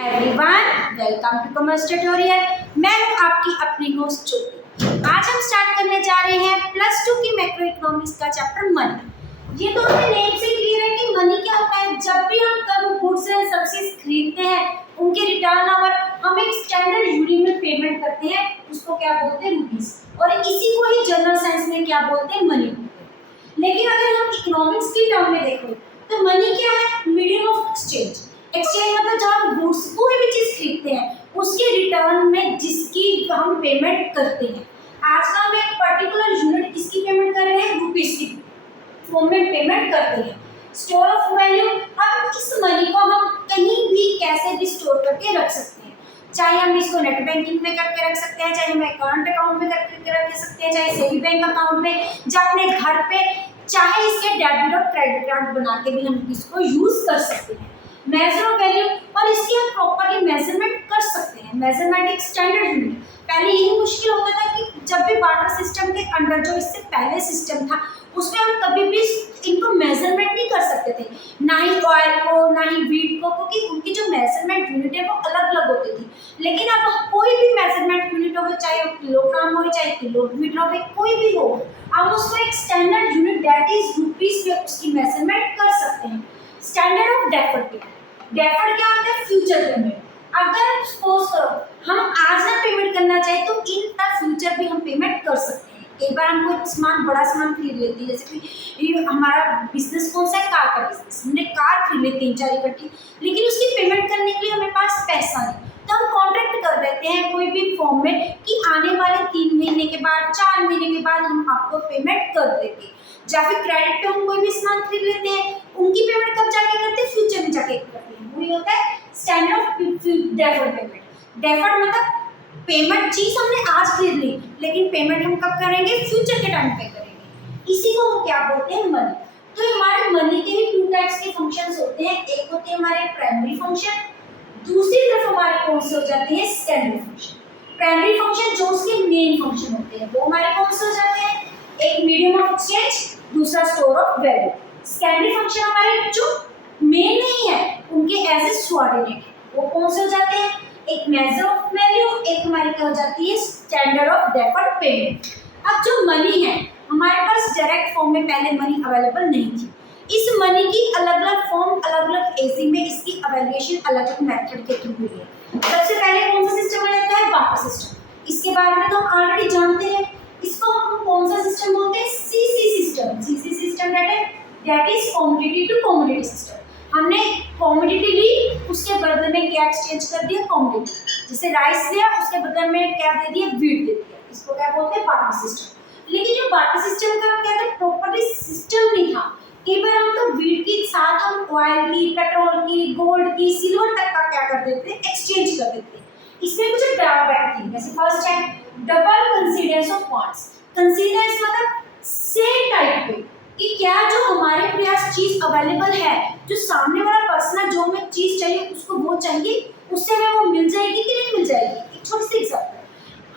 Everyone, welcome to commerce tutorial. मैं हूं आपकी अपनी होस्ट ज्योति। आज हम स्टार्ट करने जा रहे हैं +2 की मैक्रो इकोनॉमिक्स का चैप्टर मनी। ये तो हमें नेम से क्लियर है कि मनी क्या होता है। जब भी हम कभी गुड्स एंड सर्विसेज खरीदते हैं, उनके रिटर्न ओवर हम एक स्टैंडर्ड यूनिट में पेमेंट करते हैं, उसको क्या बोलते हैं, रुपीस। और इसी को ही जनरल साइंस में क्या बोलते हैं, मनी। लेकिन अगर हम इकोनॉमिक्स की टर्म में देखें तो मनी क्या है, मीडियम ऑफ एक्सचेंज। एक्सचेंज मतलब जब हम गुड्स कोई भी चीज खरीदते हैं उसके रिटर्न में जिसकी हम पेमेंट करते हैं। आज का हम एक पर्टिकुलर यूनिट किसकी पेमेंट कर रहे हैं, रुपीस की फॉर्म में पेमेंट करते हैं। स्टोर ऑफ वैल्यू, अब इस मनी को हम कहीं भी कैसे भी स्टोर करके रख सकते हैं। चाहे हम इसको नेट बैंकिंग में करके रख सकते हैं, चाहे हम करंट अकाउंट में करके रख सकते हैं, चाहे सेविंग बैंक अकाउंट में, या अपने घर पे, चाहे इसके डेबिट और क्रेडिट कार्ड बना के भी हम इसको यूज कर सकते हैं। मेजर ऑफ वैल्यू, और इसकी हम प्रॉपर्ली मेजरमेंट कर सकते हैं। मेजरमेंट एक स्टैंडर्ड यूनिट। पहले यही मुश्किल होता था कि जब भी बार्टर सिस्टम के अंडर जो इससे पहले सिस्टम था उसमें हम कभी भी इनको मेजरमेंट नहीं कर सकते थे, ना ही ऑयल को ना ही व्हीट को, क्योंकि उनकी जो मेजरमेंट यूनिट है वो अलग अलग होती थी। लेकिन अब कोई भी मेजरमेंट यूनिट हो, चाहे वो किलोग्राम हो चाहे किलोमीटर हो, कोई भी हो, हम उसको एक standard unit that is rupees में उसकी मेजरमेंट कर सकते हैं। Standard of deferred payment. Deferred क्या होता है, फ्यूचर पेमेंट। अगर सपोज करो हम आज ना पेमेंट करना चाहे तो इन द फ्यूचर भी हम पेमेंट कर सकते हैं। एक बार हम कोई सामान, बड़ा सामान खरीद लेते हैं, जैसे कि हमारा बिजनेस कौन सा है, कार का बिजनेस। हमने कार खरीद ली 3-4 इकट्ठी, लेकिन उसकी पेमेंट करने के लिए हमें पास पैसा नहीं, तो हम कॉन्ट्रैक्ट कर देते हैं कोई भी फॉर्म में कि आने वाले 3 महीने के बाद, 4 महीने के बाद हम आपको पेमेंट कर देंगे। या फिर क्रेडिट पे हम कोई भी सामान खरीद लेते हैं, उनकी पेमेंट कब जाके करते हैं, फ्यूचर में जाके करते हैं। वही होता है standard of deferred payment. Deferred मतलब पेमेंट चीज हमने आज खरीद ली, लेकिन पेमेंट हम कब करेंगे, फ्यूचर के टाइम पे करेंगे। इसी को हम क्या बोलते हैं, मनी। तो हमारे मनी के ही 2 टाइप्स के फंक्शंस होते हैं। एक होते हैं हमारे प्राइमरी फंक्शन, दूसरी तरफ हमारे कौन से हो जाते हैं, सेकेंडरी फंक्शन। प्राइमरी फंक्शन जो उसके मेन फंक्शन होते हैं वो हमारे कौन से हो जाते हैं, एक मीडियम ऑफ एक्सचेंज, दूसरा store of value. Secondary function हमारे जो मेन नहीं है उनके एज ए सबऑर्डिनेट, वो कौन से हो जाते हैं, एक मेजर ऑफ वैल्यू, एक हमारी क्या हो जाती है, स्टैंडर्ड ऑफ डेफर्ड पेमेंट। अब जो मनी है हमारे पास डायरेक्ट फॉर्म में पहले मनी अवेलेबल नहीं थी। इस मनी की अलग अलग फॉर्म, अलग अलग एजी में इसकी एवेल्युएशन अलग अलग मेथड के थ्रू हुई है। सबसे पहले कौन सा सिस्टम आ जाता है, बार्टर सिस्टम। इसके बारे में तो हम ऑलरेडी जानते हैं। इसको हम कौन सा सिस्टम बोलते हैं, CC system. CC system that is commodity to commodity system. हमने कमोडिटी ली, उसके बदले में क्या एक्सचेंज कर दिया, कमोडिटी। जैसे राइस लिया, उसके बदले में क्या दे दिया, व्हीट दे दिया। इसको क्या बोलते हैं, बार्टर सिस्टम। लेकिन जो बार्टर सिस्टम का क्या था, प्रॉपर्ली सिस्टम नहीं था। कई बार हम तो व्हीट के साथ हम ऑयल की, पेट्रोल की, गोल्ड की, सिल्वर तक का क्या कर देते थे, एक्सचेंज कर देते थे। इसमें कुछ ड्रॉबैक थी। जैसे फर्स्ट है डबल कंसीडेंस ऑफ फंड्स। कंसीडेंस मतलब सेम टाइप पे कि क्या जो हमारे पास चीज अवेलेबल है, जो सामने वाला पर्सन जो हमें चीज चाहिए उसको वो चाहिए, उससे हमें वो मिल जाएगी कि नहीं मिल जाएगी। एक छोटी सी एग्जांपल,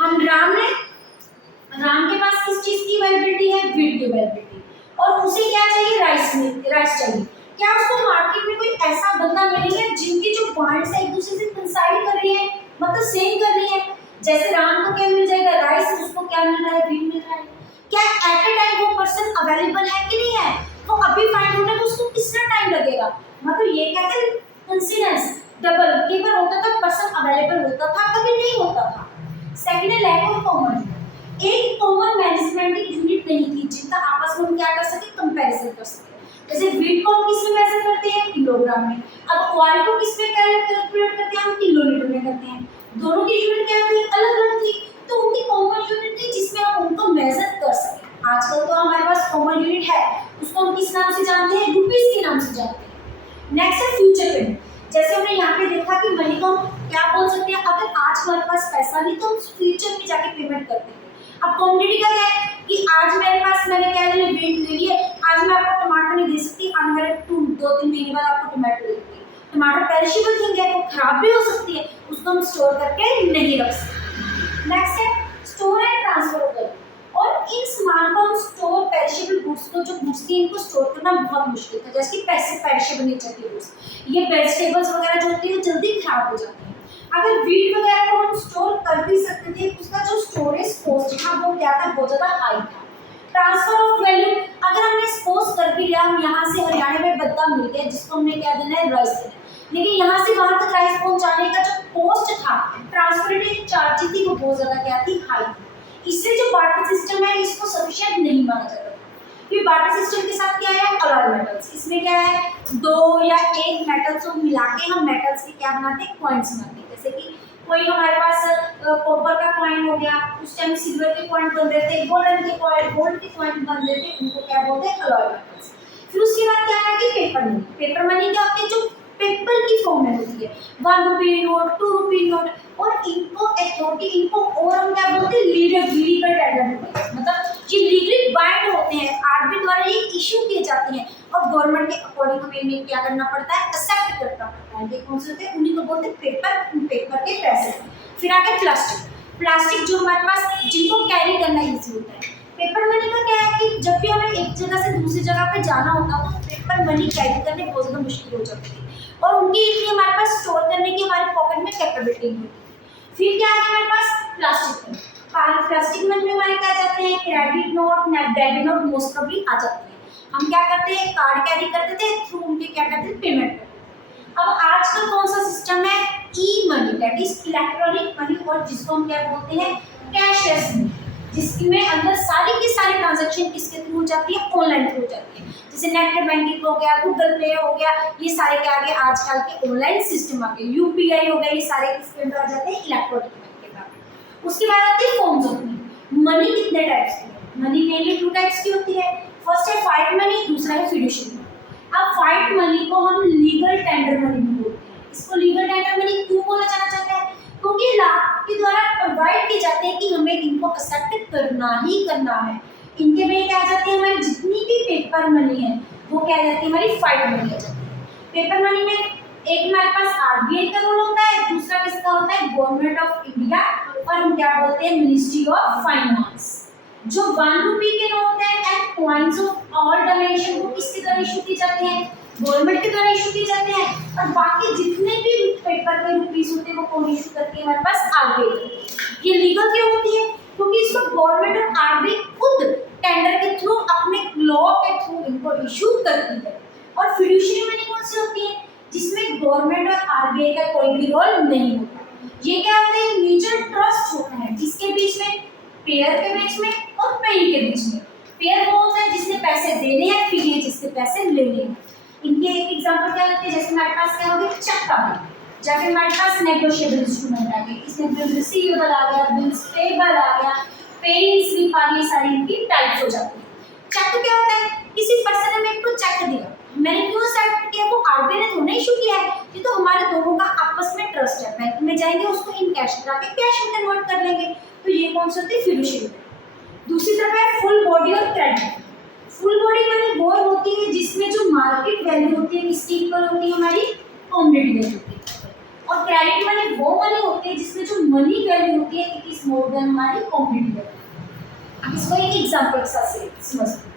हम राम के पास किस चीज की अवेलेबिलिटी है, व्हीट की अवेलेबिलिटी, और उसे क्या चाहिए, राइस चाहिए। क्या उसको मार्केट में कोई ऐसा बंदा मिलेगा जिनकी जो पॉइंट्स है एक दूसरे से कंसाइड कर रही है, मतलब सेम कर रही है। जैसे राम को क्या मिल जाएगा, राइस, उसको क्या मिल रहा है, व्हीट मिल रहा है। क्या एट ए टाइम वो पर्सन अवेलेबल है कि नहीं है, तो अभी फाइंड होने में उसको कितना टाइम लगेगा। मतलब ये कहते हैं कंसीडेंस डबल। कई बार होता था पर्सन अवेलेबल होता था, कभी नहीं होता था। सेकंड है लैक ऑफ कॉमन। एक कॉमन मैनेजमेंट यूनिट नहीं थी जिनका आपस में हम क्या कर सके, कंपैरिजन कर सके। जैसे व्हीट को हम किस में मेजर करते हैं, किलोग्राम में। अब ऑयल को किस में कैलकुलेट करते हैं, हम किलोलीटर में करते हैं। दोनों की यूनिट क्या थी, अलग अलग थी, तो उनकी कॉमन यूनिट थी जिसमें हम उनको मेजर कर सकें। आजकल तो हमारे पास कॉमन यूनिट है, उसको हम किस नाम से जानते हैं, रुपीस के नाम से जानते हैं। नेक्स्ट है फ्यूचर पेमेंट। जैसे हमने यहाँ पे देखा कि मनी को हम क्या बोल सकते हैं, अगर आज हमारे पास पैसा नहीं तो हम फ्यूचर में जाके पेमेंट करते हैं। अब कमोडिटी का क्या है कि आज मेरे पास, मैंने क्या ले वेट ले लिए, आज मैं आपको टमाटर नहीं दे सकती, आज मेरे 2-3 महीने बाद आपको टमाटर दे दूंगी। टमाटर पेरिशेबल थिंग है, वो खराब भी हो सकती है, उसको हम स्टोर करके नहीं रख सकते। नेक्स्ट है store and transfer of value. और इन सामान को हम स्टोर, पेरिशेबल गुड्स को जो गुड्स थी इनको स्टोर करना बहुत मुश्किल था, जैसे कि पेरिशेबल नेचर के गुड्स, ये वेजिटेबल्स वगैरह जो होती है वो जल्दी खराब हो जाती है। अगर वीट वगैरह को हम स्टोर कर भी सकते थे, उसका जो स्टोरेज कॉस्ट था वो क्या था, बहुत ज़्यादा हाई था। ट्रांसफर ऑफ वैल्यू, अगर हमने सपोज कर भी लिया हम यहाँ से हरियाणा में बद्दा मिल गया जिसको हमने क्या देना है, राइस देना है, लेकिन यहाँ से वहाँ तक राइस पहुँचाने का जो कॉस्ट था, ट्रांसपोर्टेशन चार्ज थी, वो बहुत ज़्यादा क्या थी, हाई थी। इससे जो बार्टर सिस्टम है इसको सफिशिएंट नहीं माना जाता। फिर बार्टर सिस्टम के साथ क्या है, अलॉय मेटल्स, इसमें क्या है, दो या एक मेटल्स को मिला के हम मेटल्स के क्या बनाते हैं, कॉइन्स बनाते हैं। जैसे कि कोई हमारे पास कॉपर का कॉइन हो गया, उस टाइम सिल्वर के कॉइन बन रहे थे, गोल्ड के कॉइन बन रहे थे, उनको क्या बोलते हैं, अलॉय मेटल्स। फिर उसके बाद क्या है कि पेपर मनी। पेपर मनी क्या होती है, जो पेपर की फॉर्म में होती है, 1 रुपये नोट, 2 रुपये नोट, और इनको अथॉरिटी, इनको और हम क्या बोलते हैं, लीगल टेंडर होते हैं, मतलब ये लीगली बाइंड होते हैं, आरबीआई द्वारा ये इशू किए जाते हैं और गवर्नमेंट के अकॉर्डिंग हमें इन्हें क्या करना पड़ता है, एक्सेप्ट करना पड़ता है। ये कौन से होते हैं, उन्हीं को बोलते हैं पेपर के पैसे। फिर आगे प्लास्टिक जो हमारे पास जिनको कैरी करना ईजी होता है। पेपर मनी का क्या है कि जब भी हमें एक जगह से दूसरी जगह पे जाना होता है तो पेपर मनी कैरी करने बहुत ज़्यादा मुश्किल हो जाती है, और उनकी इतनी हमारे पास स्टोर करने की हमारे पॉकेट में कैपेबिलिटी नहीं होती। फिर क्या है हमारे पास प्लास्टिक मनी में हमारे क्या जाते हैं, credit note, debit note most probably आ जाते हैं। हम क्या करते हैं, कार्ड कैरी करते थे, थ्रू उनके क्या करते थे, पेमेंट करते थे। अब आज का कौन सा सिस्टम है, E money, that is electronic money, और जिसको हम क्या बोलते हैं, कैशलेस मनी, जिसमें अंदर सारी की सारी ट्रांजैक्शन किसके थ्रू हो जाती है, ऑनलाइन थ्रू हो जाती है। जैसे नेट बैंकिंग हो गया, गूगल पे हो गया, ये सारे क्या आ गए, आजकल के ऑनलाइन सिस्टम आ गए, यूपीआई हो गया, ये सारे किसके अंदर आ जाते हैं, इलेक्ट्रॉनिक मनी के बाद। उसके बाद आती है फॉर्म्स ऑफ मनी। मनी कितने टाइप्स की है, मनी मेनली 2 टाइप्स की होती है। फर्स्ट है फाइट मनी, दूसरा है फिडुशियरी मनी। अब फाइट मनी को हम लीगल टेंडर मनी भी बोलते हैं। इसको लीगल टेंडर मनी क्यों बोला जाना चाहता है, क्योंकि लॉ के द्वारा प्रोवाइड किए जाते हैं कि हमें इनको एक्सेप्ट करना ही करना है। इनके में क्या आ जाती है, हमारी जितनी भी पेपर मनी है वो क्या आ जाती है, हमारी फाइट मनी आ जाती है। पेपर मनी में एक हमारे पास आरबीआई का रोल होता है, दूसरा किसका होता है, गवर्नमेंट ऑफ इंडिया, और हम क्या बोलते हैं, मिनिस्ट्री ऑफ फाइनेंस। जो 1 रुपये के नोट है and coins of all denomination वो किसके द्वारा इशू की जाते हैं, गवर्नमेंट के द्वारा इशू किए जाते हैं, और बाकी जितने भी पेपर के रुपीस होते हैं वो कौन इशू करते हैं, हमारे पास आरबीआई। ये लीगल क्यों होती है, क्योंकि इसको गवर्नमेंट और आरबीआई खुद टेंडर के थ्रू अपने लॉ के थ्रू इनको इशू करती है। और फिडुशियरी मनी कौन सी होती है, जिसमें गवर्नमेंट और आरबीआई का कोई भी रोल नहीं होता। ये क्या होता है, म्यूचुअल ट्रस्ट होता है, जिसके बीच में, पेयर के बीच में और पेई के बीच में। पेयर वो होता है जिसने पैसे देने हैं, पेई जिसके पैसे लेने हैं। इनके एक एग्जांपल क्या होते हैं, जैसे हमारे पास क्या हो गया, चेक आ गया, जैसे हमारे पास नेगोशिएबल इंस्ट्रूमेंट आ गए, इसमें बिल रिसीवेबल आ गया, बिल्स पेबल आ गया, पेइंग स्लिप आ गई, सारी इनकी टाइप्स हो जाती है। चेक क्या होता है, किसी पर्सन ने मेरे को चेक दिया, मैंने क्यों एक्सेप्ट किया, वो आरबीआई ने थोड़ा इशू किया है, ये तो हमारे दोनों का आपस में ट्रस्ट है, बैंक में जाएंगे उसको इन कैश करा के कैश में कन्वर्ट कर लेंगे, तो ये कौन सी होती है, फिडुशियरी। दूसरी तरफ है फुल बॉडी और क्रेडिट। फुल बॉडी मनी वो होती है जिसमें जो मार्केट वैल्यू होती है किसकी इक्वल होती है, हमारी कमोडिटी वैल्यू होती है, और क्रेडिट मनी वो मनी होती है जिसमें जो मनी वैल्यू होती है इट इज मोर देन हमारी कमोडिटी वैल्यू। अब इसको एक एग्जांपल के साथ समझते हैं।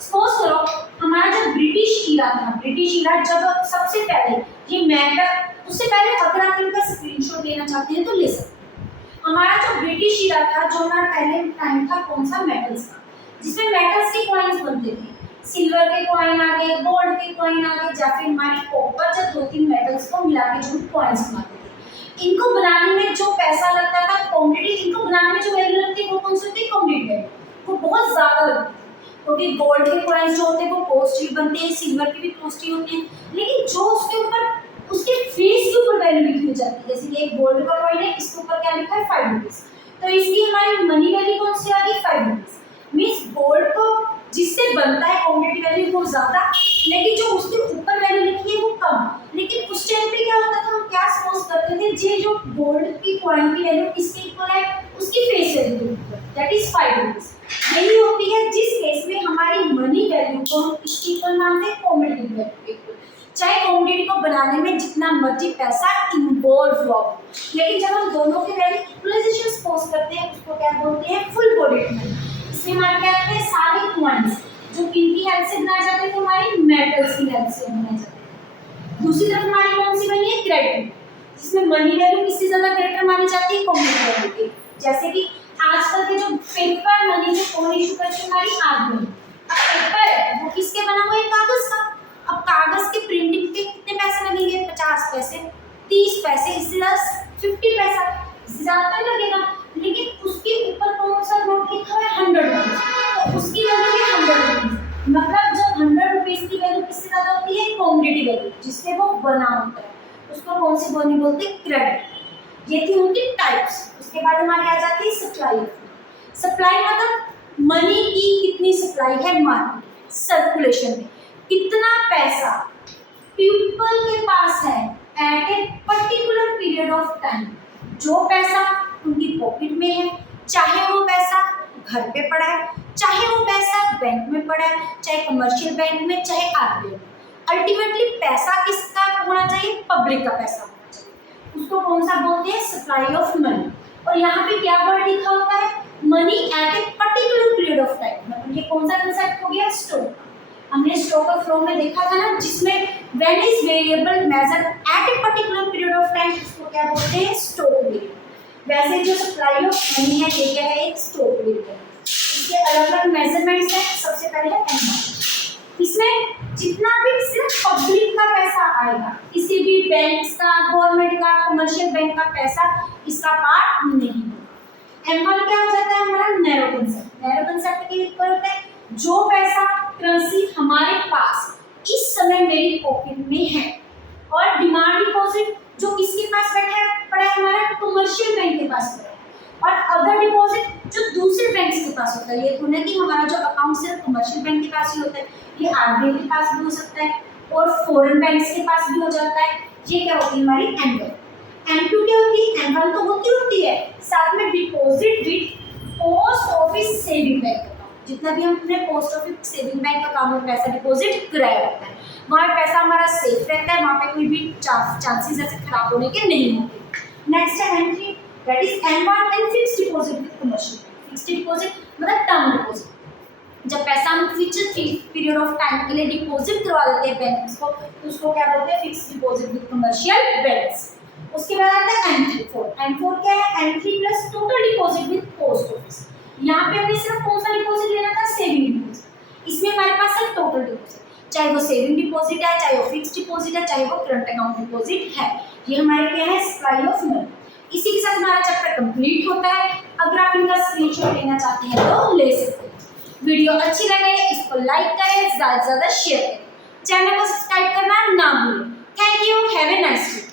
सपोज करो हमारा जब ब्रिटिश ईरा था, ब्रिटिश ईरा जब सबसे पहले ये मैप, उससे पहले अगर आप इनका स्क्रीनशॉट लेना चाहते हैं तो ले सकते हैं। हमारा जो ब्रिटिश ईरा था, जो हमारा पहले टाइम था, कौन सा, मेटल्स का, जिसमें मेटल्स के कॉइन्स बनते थे, सिल्वर के कॉइन आ गए, गोल्ड के कॉइन आ गए, या फिर हमारी कॉपर, जब 2-3 मेटल्स को मिला के जो कॉइन्स बनाते थे। इनको बनाने में जो पैसा लगता था, क्वांटिटी, इनको बनाने में जो वैल्यू लगती है वो कौन सी होती है, कमोडिटी वैल्यू, वो बहुत ज़्यादा लगती है, क्योंकि गोल्ड के कॉइन्स जो होते हैं वो कॉस्टली बनते हैं, सिल्वर के भी कॉस्टली होते हैं, लेकिन जो उसके ऊपर, उसके फेस के ऊपर वैल्यू लिखी हो जाती है, जैसे कि एक गोल्ड का कॉइन है, इसके ऊपर क्या लिखा है, 5 रुपीज़, तो इसकी हमारी मनी वैल्यू कौन सी आ गई, 5 रुपीज़। मीन्स गोल्ड को जिससे बनता है क्वांटिटी वैल्यू वो ज़्यादा, लेकिन जो उसके ऊपर वैल्यू लिखी है वो कम। लेकिन उस टाइम पे क्या होता था, हम क्या सपोज करते थे, जो गोल्ड की कॉइन की वैल्यू किसके इक्वल है, उसकी face value that is 5 rupees. यही होती है जिस केस में हमारी मनी वैल्यू को हम किसके इक्वल मानते हैं, कमोडिटी वैल्यू के इक्वल, चाहे कमोडिटी को बनाने में जितना मर्जी पैसा इन्वॉल्व हो, लेकिन जब हम दोनों के वैल्यू इक्वलाइजेशन सपोज करते हैं उसको क्या बोलते हैं, फुल बॉडी मनी। इसमें हमारे क्या आते हैं सारे कॉइन्स जो किनकी हेल्प से बनाए जाते हैं, तो हमारी मेटल्स की हेल्प से बनाए जाते हैं। दूसरी तरफ हमारी कौन सी बनी है क्रेडिट, जिसमें मनी वैल्यू किससे ज्यादा ग्रेटर मानी जाती है, कॉम्पिटिटिव वैल्यू की। जैसे कि आजकल के जो पेपर मनी जो कौन इशू करती है, हमारी आरबीआई। अब पेपर है वो किसके बना हुआ है, कागज का। अब कागज के प्रिंटिंग पे कितने पैसे लगेंगे, 50 पैसे, 30 पैसे, इससे 50 पैसा, इससे ज्यादा नहीं लगेगा। लेकिन उसके ऊपर कौन सा नोट लिखा हुआ है, 100 रुपीज, तो उसकी वैल्यू है 100 रुपीज। मतलब जब 100 रुपीज की वैल्यू किससे ज्यादा होती है, कॉमोडिटी वैल्यू, जिससे वो बना होता है, उसको कौन सी बोली बोलते हैं, क्रेडिट। ये थी उनकी टाइप्स। उसके बाद हमारे आ जाती है सप्लाई। सप्लाई मतलब मनी की कितनी सप्लाई है मार्केट सर्कुलेशन में, कितना पैसा पीपल के पास है at a particular period of time. जो पैसा उनकी पॉकेट में है, चाहे वो पैसा घर पे पड़ा है, चाहे वो पैसा बैंक में पड़ा है, चाहे कमर्शियल बैंक में, चाहे आरबीआई। अल्टीमेटली पैसा किसका होना चाहिए, पब्लिक का पैसा होना चाहिए। उसको कौन सा बोलते हैं, सप्लाई ऑफ मनी। और यहाँ पे क्या वर्ड लिखा होता है, money at a particular period of time. मतलब ये कौन सा कंसेप्ट हो गया, स्टॉक। हमने स्टॉक ऑफ फ्लो में देखा था ना, जिसमें when is variable measure at a particular period of time, उसको क्या बोलते हैं, स्टॉक वेरिएबल। वैसे जो सप्लाई ऑफ मनी है ये क्या है, एक स्टॉक वेरिएबल। इसके अलग अलग मेजरमेंट्स हैं। सबसे पहले है एमआर। इसमें जितना भी सिर्फ पब्लिक का पैसा आएगा, किसी भी बैंक का, गवर्नमेंट का, कमर्शियल बैंक का पैसा इसका पार्ट नहीं है। एमआर क्या हो जाता है, हमारा नैरो कंसेप्ट। नैरो कंसेप्ट के ऊपर होता है जो पैसा करेंसी हमारे पास इस समय मेरी पॉकेट में है, और डिमांड डिपॉजिट जो किसके पास बैठा है, पड़ा है हमारा कमर्शियल बैंक के पास पड़ा है, और अदर डिपॉजिट जो दूसरे बैंक्स के पास होता है। ये थोड़ा कि हमारा जो अकाउंट सिर्फ कमर्शियल बैंक के पास ही होता है, ये आरबीआई के पास भी हो सकता है और फॉरेन बैंक्स के पास भी हो जाता है। ये क्या होती है हमारी एम1। एम2 क्या होती है, एम1 तो होती है साथ में deposit with post office saving bank account. जितना भी हम अपने post office saving bank account में पैसा डिपॉजिट कराया होता है, वहाँ पैसा हमारा सेफ रहता है, वहाँ पे कोई भी चांसेस ऐसे खराब होने के नहीं होते। नेक्स्ट है एम3, that is M one and fixed deposit with commercial. Fixed deposit मतलब टर्म डिपॉजिट, जब पैसा हम फिक्स्ड पीरियड ऑफ टाइम के लिए डिपॉजिट करवा देते हैं बैंक्स को, तो उसको क्या बोलते हैं, fixed deposit with commercial banks. उसके बाद आता है एम4। एम4 क्या है, एम3 plus total deposit with post office. यहाँ पे हमें सिर्फ कौन सा डिपॉजिट लेना था, सेविंग डिपॉजिट। इसमें हमारे पास है टोटल डिपॉजिट, चाहे वो सेविंग डिपॉजिट है, चाहे वो फिक्स्ड डिपॉजिट है, चाहे वो करंट अकाउंट डिपॉजिट है। ये हमारे क्या है, सप्लाई ऑफ मनी। इसी के साथ हमारा चैप्टर कंप्लीट होता है। अगर आप इनका स्क्रीनशॉट लेना चाहते हैं तो ले सकते हैं। वीडियो अच्छी लगे इसको लाइक करें, ज़्यादा से ज़्यादा शेयर करें, चैनल को सब्सक्राइब करना ना भूलें। Thank you, have a nice day.